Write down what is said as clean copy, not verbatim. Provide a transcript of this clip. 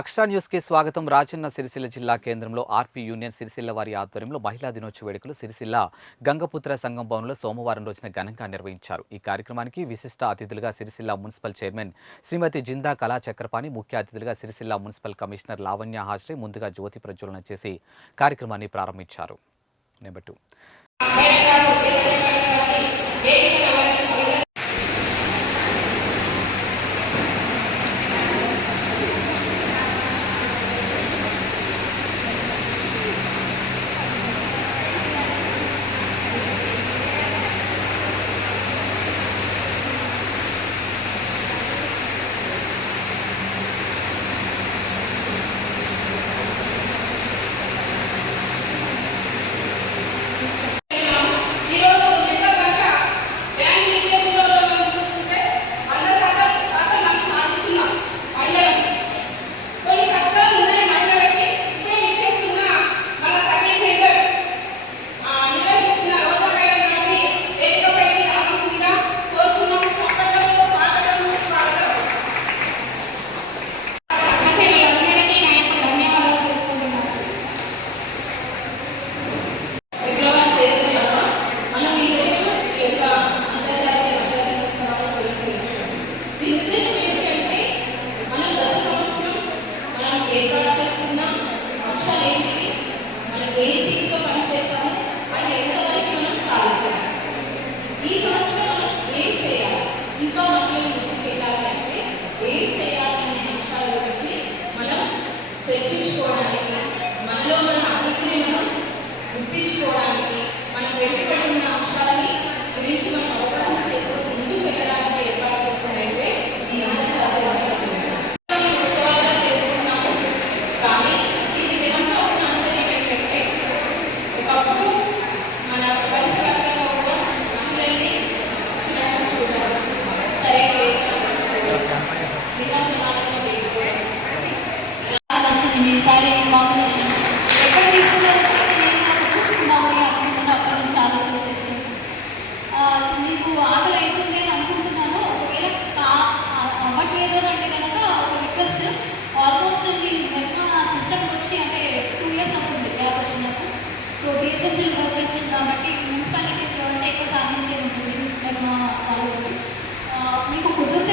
అక్షర న్యూస్కి స్వాగతం. రాజన్న సిరిసిల్ల జిల్లా కేంద్రంలో ఆర్పీ యూనియన్ సిరిసిల్ల వారి ఆధ్వర్యంలో మహిళా దినోత్సవ వేడుకలు సిరిసిల్ల గంగపుత్ర సంఘం భవనంలో సోమవారం రోజున ఘనంగా నిర్వహించారు. ఈ కార్యక్రమానికి విశిష్ట అతిథులుగా సిరిసిల్ల మున్సిపల్ చైర్మన్ శ్రీమతి జిందా కళా చక్రపాణి, ముఖ్య అతిథులుగా సిరిసిల్ల మున్సిపల్ కమిషనర్ లావణ్య హాజరై ముందుగా జ్యోతి ప్రజ్వలన చేసి కార్యక్రమాన్ని ప్రారంభించారు. మీకు కుదిరితే